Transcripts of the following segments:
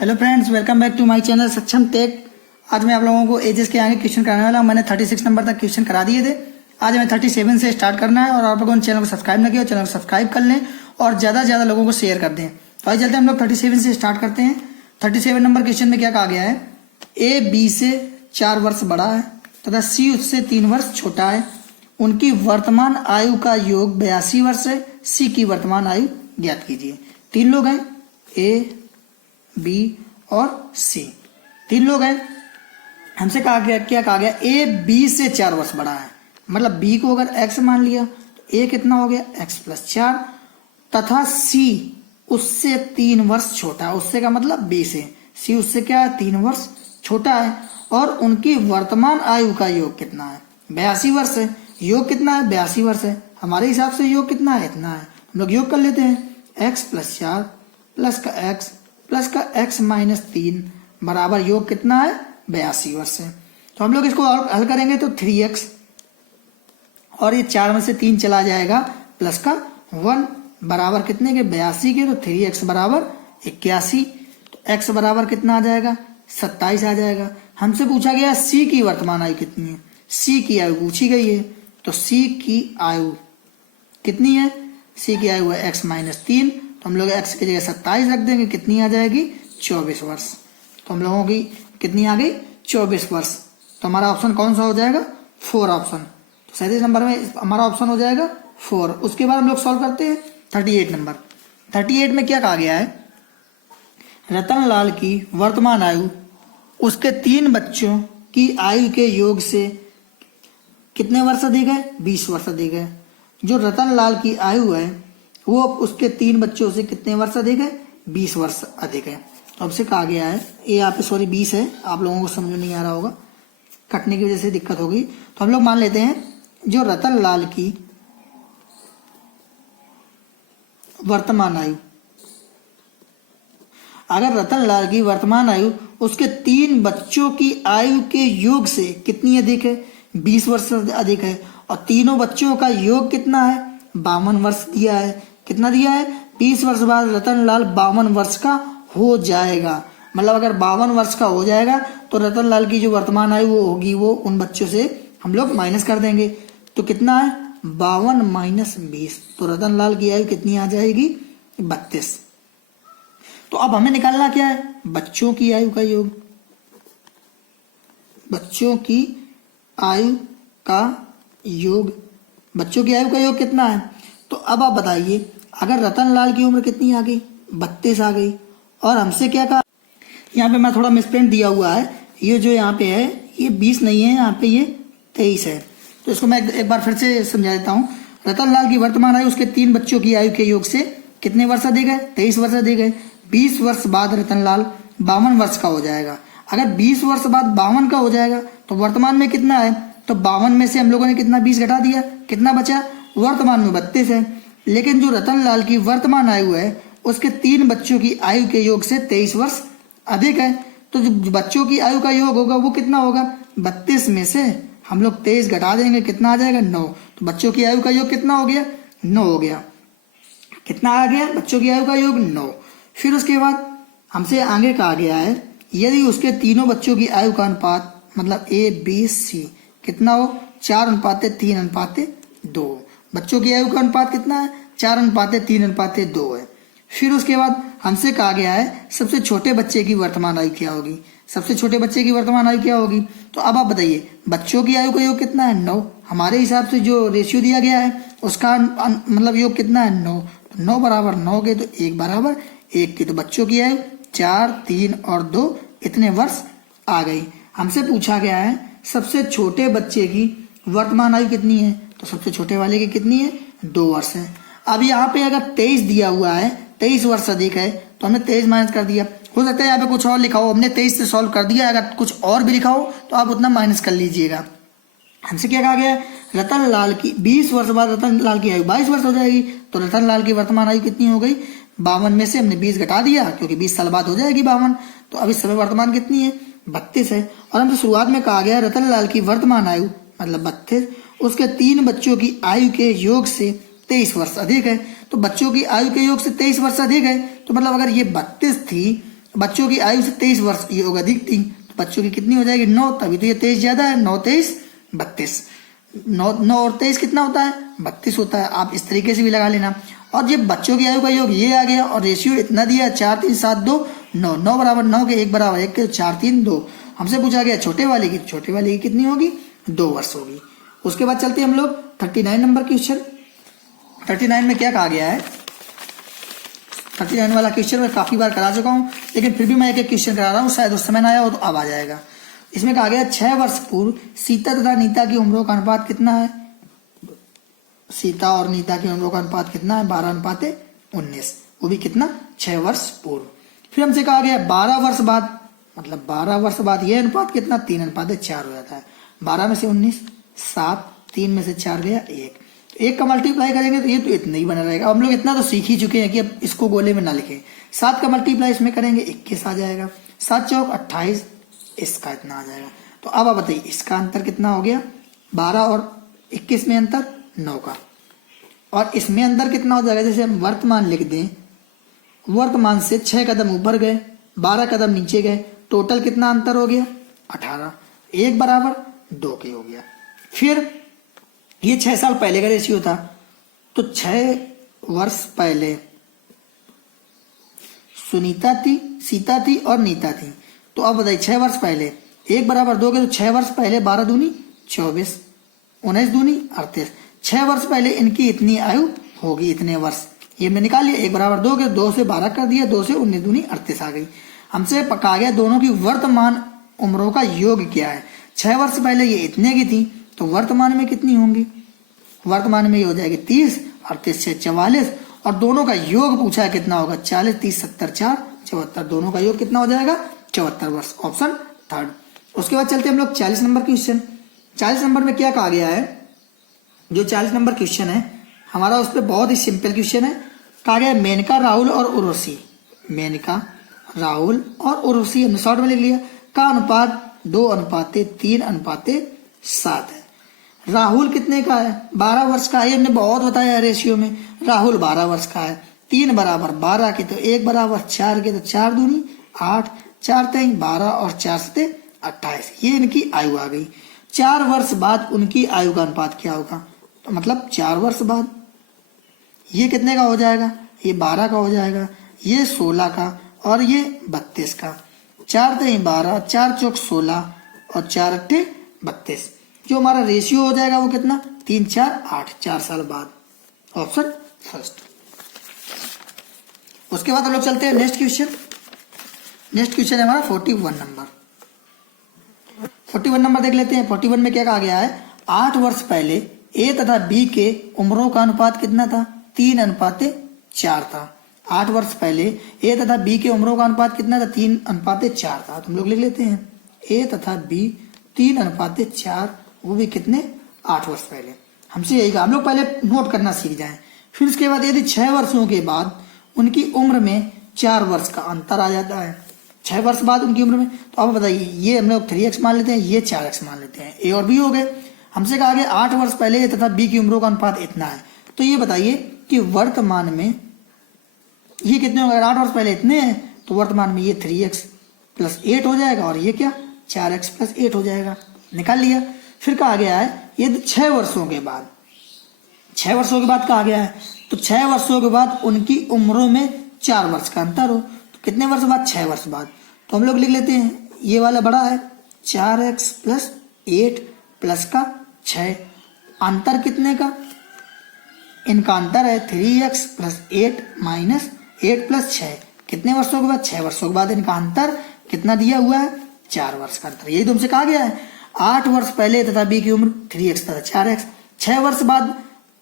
Hello friends, welcome back to my channel Saksham Tech. आज मैं आप लोगों को एजेस के आगे क्वेश्चन कराने वाला हूं। मैंने 36 नंबर तक क्वेश्चन करा दिए थे। आज हमें 37 से स्टार्ट करना है और आप लोगों ने चैनल को सब्सक्राइब ना किया, चैनल को सब्सक्राइब कर लें और ज़्यादा से ज़्यादा लोगों को शेयर कर दें। तो आइए चलते हैं, हम लोग 37 से स्टार्ट करते हैं। 37 नंबर क्वेश्चन में क्या कहा गया है? ए बी से 4 वर्ष बड़ा है तथा सी उससे 3 वर्ष छोटा है। उनकी वर्तमान आयु का योग 82 वर्ष है। सी की वर्तमान आयु ज्ञात कीजिए। 3 लोग हैं, ए बी और सी, 3 लोग हैं। हमसे कहा गया, क्या कहा गया? ए बी से 4 वर्ष बड़ा है, मतलब बी को अगर एक्स मान लिया तो ए कितना हो गया? एक्स प्लस 4, तथा सी उससे 3 वर्ष छोटा है। उससे का मतलब बी से, सी उससे क्या है? 3 वर्ष छोटा है। और उनकी वर्तमान आयु का योग कितना है? 82 वर्ष है। योग कितना है? 82 वर्ष है। हमारे हिसाब से योग कितना है? इतना है। हम लोग योग कर लेते हैं। एक्स प्लस 4 प्लस का एक्स माइनस 3 बराबर योग कितना है? 82 वर्ष है। तो हम लोग इसको हल करेंगे तो 3x और ये 4 में से 3 चला जाएगा, प्लस का 1 बराबर कितने के? 82 के। तो 3x बराबर 81। तो x बराबर कितना आ जाएगा? 27 आ जाएगा। हमसे पूछा गया c की वर्तमान आयु कितनी है। c की आयु पूछी गई है, तो c की आयु कितनी है? c की आयु है x माइनस 3। तो हम लोग x की जगह 27 रख देंगे। कितनी आ जाएगी? 24 वर्ष। तो हम लोगों की कितनी आ गई? 24 वर्ष। तो हमारा ऑप्शन कौन सा हो जाएगा? 4 ऑप्शन। तो 37 नंबर में हमारा ऑप्शन हो जाएगा 4। उसके बाद हम लोग सॉल्व करते हैं 38 नंबर। 38 में क्या कहा गया है? रतनलाल की वर्तमान आयु उसके 3 बच्चों की आयु के योग से कितने वर्ष अधिक है? 20 वर्ष अधिक है। जो रतनलाल की आयु है वो उसके 3 बच्चों से कितने वर्ष अधिक है? 20 वर्ष अधिक है। तो हमसे कहा गया है, ये यहाँ पे सॉरी 20 है, आप लोगों को समझ में नहीं आ रहा होगा, कटने की वजह से दिक्कत होगी। तो हम लोग मान लेते हैं जो रतनलाल की वर्तमान आयु, अगर रतनलाल की वर्तमान आयु उसके 3 बच्चों की आयु के योग से कितनी अधिक है? 20 वर्ष अधिक है। और तीनों बच्चों का योग कितना है? 52 वर्ष दिया है। कितना दिया है? 20 वर्ष बाद रतनलाल 52 वर्ष का हो जाएगा। मतलब अगर 52 वर्ष का हो जाएगा तो रतनलाल की जो वर्तमान आयु वो होगी, वो उन बच्चों से हम लोग माइनस कर देंगे। तो कितना है? 52 माइनस 20। तो रतनलाल की आयु कितनी आ जाएगी? 32। तो अब हमें निकालना क्या है? बच्चों की आयु का योग। बच्चों की आयु का योग, बच्चों की आयु का योग कितना है? तो अब आप बताइए, अगर रतनलाल की उम्र कितनी आ गई? 32 आ गई। और हमसे क्या कहा? यहाँ पे मैं थोड़ा मिसप्रिंट दिया हुआ है, ये जो यहाँ पे है ये 20 नहीं है, यहाँ पे ये 23 है। तो इसको मैं एक बार फिर से समझा देता हूँ। रतनलाल की वर्तमान आयु उसके 3 बच्चों की आयु के योग से कितने वर्ष अधिक है? 23 वर्ष अधिक है। 20 वर्ष बाद रतनलाल 52 वर्ष का हो जाएगा। अगर 20 वर्ष बाद 52 का हो जाएगा तो वर्तमान में कितना है? तो 52 में से हम लोगों ने कितना 20 घटा दिया, कितना बचा? वर्तमान में 32 है। लेकिन जो रतनलाल की वर्तमान आयु है उसके 3 बच्चों की आयु के योग से 23 वर्ष अधिक है। तो जो बच्चों की आयु का योग होगा वो कितना होगा? 32 में से हम लोग 23 घटा देंगे, कितना आ जाएगा? 9। तो बच्चों की आयु का योग कितना हो गया? 9 हो गया। कितना आ गया? बच्चों की आयु का योग 9। फिर उसके बाद हमसे आगे कहा गया है, यदि उसके तीनों बच्चों की आयु का अनुपात मतलब ए बी सी कितना हो? 4:3:2। बच्चों की आयु का अनुपात कितना है? 4:3:2 है। फिर उसके बाद हमसे कहा गया है सबसे छोटे बच्चे की वर्तमान आयु क्या होगी? सबसे छोटे बच्चे की वर्तमान आयु क्या होगी? तो अब आप बताइए, बच्चों की आयु का योग कितना है? 9। हमारे हिसाब से जो रेशियो दिया गया है उसका मतलब योग कितना है? 9। 9 बराबर 9 के, तो 1 बराबर 1 की। तो बच्चों की आयु 4, 3 और 2 इतने वर्ष आ गई। हमसे पूछा गया है सबसे छोटे बच्चे की वर्तमान आयु कितनी है? तो सबसे छोटे वाले की कितनी है? 2 वर्ष है। अब यहाँ पे अगर 23 दिया हुआ है, 23 वर्ष अधिक है, तो हमने 23 माइनस कर दिया। हो सकता है यहाँ पे कुछ और लिखा हो, हमने 23 से सॉल्व कर दिया। अगर कुछ और भी लिखा हो तो आप उतना माइनस कर लीजिएगा। हमसे क्या कहा गया? रतनलाल की 20 वर्ष बाद रतनलाल की आयु 22 वर्ष हो जाएगी। तो रतनलाल की वर्तमान आयु कितनी हो गई? 52 में से हमने 20 घटा दिया, क्योंकि 20 साल बाद हो जाएगी 52। तो अब इस समय वर्तमान कितनी है? 32 है। और हमसे शुरुआत में कहा गया रतनलाल की वर्तमान आयु मतलब 32 उसके 3 बच्चों की आयु के योग से 23 वर्ष अधिक है। तो बच्चों की आयु के योग से 23 वर्ष अधिक है, तो मतलब अगर ये 32 थी बच्चों की आयु से 23 वर्ष ये होगा अधिक 3, तो बच्चों की कितनी हो जाएगी 9, तभी तो ये 23 ज्यादा है, 9 23 32, 9 और 23 कितना होता है 32 होता है। आप इस तरीके से भी लगा लेना। और ये बच्चों की आयु का योग ये आ गया और रेशियो इतना दिया 4 3 7 2 9, 9 बराबर 9 के 1 बराबर 1 के 4 3 2। हमसे पूछा गया छोटे वाले की, छोटे वाले की कितनी होगी 2 वर्ष होगी। उसके बाद चलते हैं हम लोग 39 नंबर क्वेश्चन। 39 में क्या कहा गया है, 39 वाला क्वेश्चन मैं काफी बार करा चुका हूँ, लेकिन फिर भी मैं एक एक क्वेश्चन करा रहा हूँ, शायद उस समय ना आया हो तो अब आ जाएगा। इसमें कहा गया 6 वर्ष पूर्व सीता तथा नीता की उम्रों का अनुपात कितना है। सीता और नीता की उम्रों का अनुपात कितना है 12:19, वो भी कितना 6 वर्ष पूर्व। फिर हमसे कहा गया 12 वर्ष बाद, मतलब 12 वर्ष बाद ये अनुपात कितना 3:4 हो जाता है। 12 में से 19 7, 3 में से 4 गया 1, एक का मल्टीप्लाई करेंगे तो ये तो इतना ही बना रहेगा। हम लोग इतना तो सीख ही चुके हैं कि अब इसको गोले में ना लिखें। 7 का मल्टीप्लाई इसमें करेंगे 21 आ जाएगा, 7 चौक 28, इसका इतना आ जाएगा। तो अब आप बताइए इसका अंतर कितना हो गया 12 और 21 में अंतर 9 का, और इसमें अंतर कितना हो जाएगा। जैसे हम वर्तमान लिख दें, वर्तमान से 6 कदम ऊपर गए 12 कदम नीचे गए, टोटल कितना अंतर हो गया 18, 1 बराबर 2 के हो गया। फिर ये 6 साल पहले का रेशियो था, तो 6 वर्ष पहले सुनीता थी, सीता थी और नीता थी। तो अब बताइए 6 वर्ष पहले 1 बराबर 2 के, तो 6 वर्ष पहले 12 दूनी 24, 19 दूनी 38, 6 वर्ष पहले इनकी इतनी आयु होगी, इतने वर्ष ये मैंने निकाल लिया। 1 बराबर 2 के 2 से 12 कर दिया, 2 से 19 दूनी 38 आ गई। हमसे पका गया दोनों की वर्तमान उम्रों का योग क्या है। 6 वर्ष पहले ये इतने की थी, तो वर्तमान में कितनी होंगी, वर्तमान में ये हो जाएगी 30, 38 से 44, और दोनों का योग पूछा है कितना होगा 40, 30, 70, 4, 74, दोनों का योग कितना हो जाएगा 74 वर्ष, ऑप्शन थर्ड। उसके बाद चलते हम लोग 40 नंबर क्वेश्चन। 40 नंबर में क्या कहा गया है, जो 40 नंबर क्वेश्चन है हमारा उस पर बहुत ही सिंपल क्वेश्चन है। कहा गया मेनका राहुल और उर्वशी, मेनका राहुल और उर्वशी हमने शॉर्ट में लिख लिया, का अनुपात 2:3:7 है। राहुल कितने का है 12 वर्ष का है, हमने बहुत बताया रेशियो में। राहुल 12 वर्ष का है, 3 बराबर 12 के, तो 1 बराबर 4 के, तो 4 दूनी 8, 4 3 12 और 4 7 28, ये इनकी आयु आ गई। 4 वर्ष बाद उनकी आयु का अनुपात क्या होगा, तो मतलब 4 वर्ष बाद ये कितने का हो जाएगा, ये 12 का हो जाएगा, ये 16 का और ये 32 का। 4 3 12, 4 चौक 16 और 4 8 32, जो हमारा रेशियो हो जाएगा वो कितना 3 4 8, 4 साल बाद, ऑप्शन फर्स्ट। उसके बाद हम लोग चलते हैं नेक्स्ट क्वेश्चन। नेक्स्ट क्वेश्चन है हमारा 41 नंबर। 41 नंबर देख लेते हैं। 41 में क्या कहा गया है, 8 वर्ष पहले ए तथा बी के उम्रों का अनुपात कितना था 3:4 था। 8 वर्ष पहले ए तथा बी के उम्रों का अनुपात कितना था 3:4 था। तो हम लोग लिख लेते हैं ए तथा बी 3:4, वो भी कितने 8 वर्ष पहले। हमसे यही कहा, हम लोग पहले नोट करना सीख जाएं। फिर उसके बाद यदि 6 वर्षों के बाद उनकी उम्र में 4 वर्ष का अंतर आ जाता है, 6 वर्ष बाद उनकी उम्र में, तो अब बताइए ये हम लोग 3x मान लेते हैं, ये 4x मान लेते हैं, ए और बी हो गए। हमसे कहा गया 8 वर्ष पहले ए तथा बी की उम्रों का अनुपात इतना है, तो ये बताइए कि वर्तमान में ये कितने होंगे। 8 वर्ष पहले इतने हैं तो वर्तमान में ये 3x + 8 हो जाएगा और ये क्या 4x + 8 हो जाएगा, निकाल लिया। फिर कहा गया है ये 6 वर्षों के बाद, 6 वर्षों के बाद कहा गया है, तो 6 वर्षों के बाद उनकी उम्रों में 4 वर्ष का अंतर हो, तो कितने वर्ष बाद 6 वर्ष बाद। तो हम लोग लिख लेते हैं ये वाला बड़ा है 4x + 8 प्लस का 6, अंतर कितने का, इनका अंतर है 3x + 8 - 8 + 6, कितने वर्षों के बाद 6 वर्षों के बाद इनका अंतर कितना दिया हुआ है 4 वर्ष का अंतर। यही तुमसे कहा गया है 8 वर्ष पहले तथा बी की उम्र 3x तथा 4x, 6 वर्ष बाद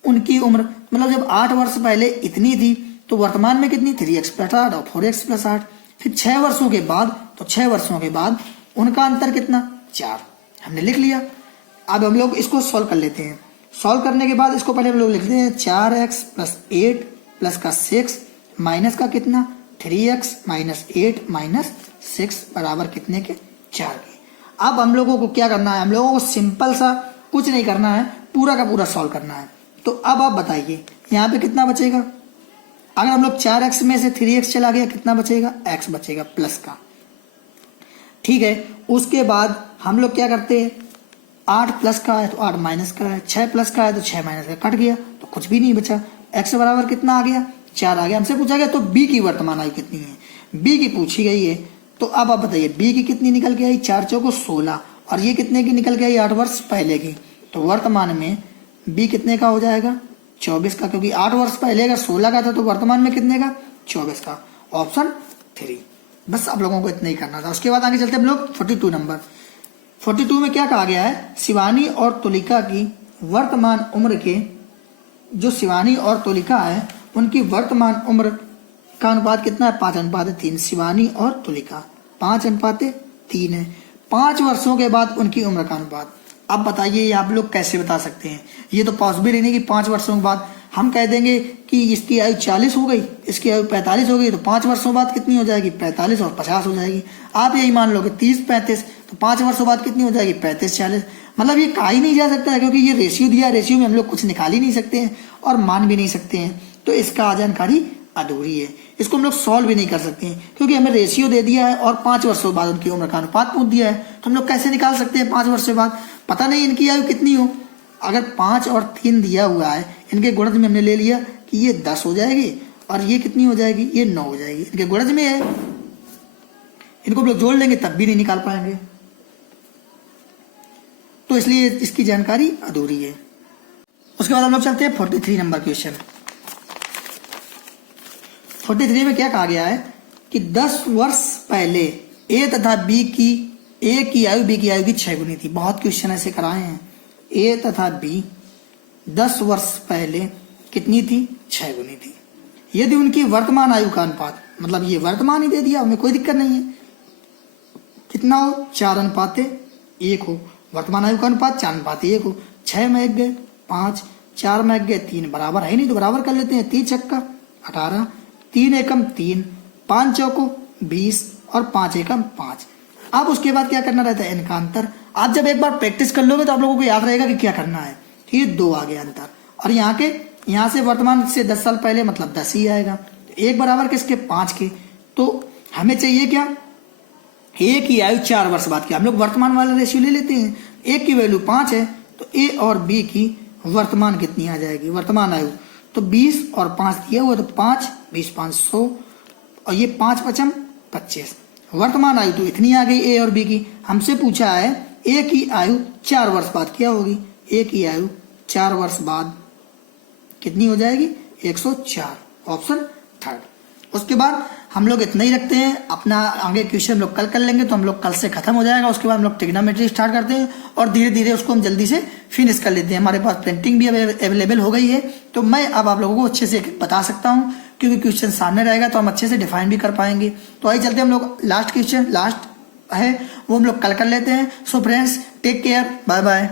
उनकी उम्र, मतलब जब 8 वर्ष पहले इतनी थी तो वर्तमान में कितनी 3x + 8 और 4x + 8। फिर 6 वर्षों के बाद, तो 6 वर्षों के बाद उनका अंतर कितना 4, हमने लिख लिया। अब हम लोग इसको सॉल्व कर लेते हैं। सॉल्व करने के बाद इसको पहले हम लोग लिखते हैं 4x + 8 प्लस का 6 माइनस का कितना 3x - 8 - 6 बराबर कितने के 4 के। अब हम लोगों को क्या करना है, हम लोगों को सिंपल सा कुछ नहीं करना है, पूरा का पूरा सॉल्व करना है। तो अब आप बताइए यहाँ पे कितना बचेगा, अगर हम लोग 4x में से 3x चला गया कितना बचेगा, x बचेगा प्लस का। ठीक है, उसके बाद हम लोग क्या करते हैं, 8 प्लस का है तो 8 माइनस का है, 6 प्लस का है तो 6 माइनस का, कट गया तो कुछ भी नहीं बचा। x बराबर कितना आ गया, 4 आ गया। हमसे पूछा गया तो b की वर्तमान आयु कितनी है, b की पूछी गई है। तो अब आप बताइए b की कितनी निकल के आई, 4 चौको 16, और ये कितने की निकल के आई, 8 वर्ष पहले की। तो वर्तमान में b कितने का हो जाएगा, 24 का, क्योंकि 8 वर्ष पहले अगर 16 का था तो वर्तमान में कितने का, 24 का। ऑप्शन 3। बस आप लोगों को इतना ही करना था। उसके बाद आगे चलते हैं हम लोग 42 नंबर। 42 में क्या कहा गया है, शिवानी और तुलिका की वर्तमान उम्र के, जो शिवानी और तुलिका है उनकी वर्तमान उम्र का अनुपात कितना है, 5:3। शिवानी और तुलिका 5:3 है। 5 वर्षों के बाद उनकी उम्र का अनुपात। अब बताइए ये आप लोग कैसे बता सकते हैं, ये तो पॉसिबल ही नहीं कि 5 वर्षों के बाद हम कह देंगे कि इसकी आयु 40 हो गई, इसकी आयु 45 हो गई, तो 5 वर्षों बाद कितनी हो जाएगी, 45 और 50 हो जाएगी। आप यही मान लो कि 30-35, तो 5 वर्षों बाद कितनी हो जाएगी, 35-40। मतलब ये कहा ही नहीं जा सकता है, क्योंकि ये रेशियो दिया, रेशियो में हम लोग कुछ निकाल ही नहीं सकते हैं और मान भी नहीं सकते हैं, तो इसका जानकारी अधूरी है। इसको हम लोग सॉल्व भी नहीं कर सकते हैं, क्योंकि हमें रेशियो दे दिया है और 5 वर्षों बाद उनकी उम्र का अनुपात पूछ दिया है, तो हम लोग कैसे निकाल सकते हैं 5 वर्षों बाद, पता नहीं इनकी आयु कितनी हो। अगर 5 और 3 दिया हुआ है, इनके गुणज में हमने ले लिया कि ये 10 हो जाएगी और ये कितनी हो जाएगी, ये 9 हो जाएगी, इनके गुणज में है, इनको हम लोग जोड़ लेंगे तब भी नहीं निकाल पाएंगे, तो इसलिए इसकी जानकारी अधूरी है। उसके बाद हम लोग चलते हैं 43 नंबर क्वेश्चन। 43 में क्या कहा गया है कि 10 वर्ष पहले ए तथा बी की, ए की आयु बी की आयु की 6 गुनी थी। बहुत क्वेश्चन ऐसे कराए हैं। ए तथा बी 10 वर्ष पहले कितनी थी, 6 गुनी थी। यदि उनकी वर्तमान आयु का अनुपात, मतलब ये वर्तमान ही दे दिया, हमें कोई दिक्कत नहीं है, कितना हो, 4:1 हो। वर्तमान आयु का अनुपात 4:1 हो। 6 में 1 गए 5, 4 में 1 गए 3, बराबर है नहीं तो बराबर कर लेते हैं। 3 छक्का 18, 3 एकम 3, 5 चौको 20 और 5 एकम 5। अब उसके बाद क्या करना रहता है, इनका अंतर। आप जब एक बार प्रैक्टिस कर लोगे तो आप लोगों को याद रहेगा कि क्या करना है। ठीक है, 2 आ गया अंतर, और यहाँ से वर्तमान से 10 साल पहले मतलब 10 ही आएगा। तो 1 बराबर किसके, 5 के। तो हमें चाहिए क्या, ए की आयु 4 वर्ष बाद की। हम लोग वर्तमान वाला रेशियो ले लेते हैं। ए की वैल्यू 5 है तो ए और बी की वर्तमान कितनी आ जाएगी, वर्तमान आयु, तो 20 और 5 दिया हुआ, तो 5 20 5 100, और ये 5 5 25। वर्तमान आयु तो इतनी आ गई ए और बी की। हमसे पूछा है ए की आयु 4 वर्ष बाद क्या होगी, ए की आयु 4 वर्ष बाद कितनी हो जाएगी, 104। ऑप्शन 3। उसके बाद हम लोग इतना ही रखते हैं। अपना आगे क्वेश्चन हम लोग कल कर लेंगे, तो हम लोग कल से खत्म हो जाएगा। उसके बाद हम लोग ट्रिग्नोमेट्री स्टार्ट करते हैं और धीरे धीरे उसको हम जल्दी से फिनिश कर लेते हैं। हमारे पास प्रिंटिंग भी अवेलेबल हो गई है, तो मैं अब आप लोगों को अच्छे से बता सकता हूँ, क्योंकि क्वेश्चन सामने रहेगा तो हम अच्छे से डिफाइन भी कर पाएंगे। तो आइए चलते हम लोग लास्ट क्वेश्चन, लास्ट है वो हम लोग कल कर लेते हैं। So friends, take care, bye bye.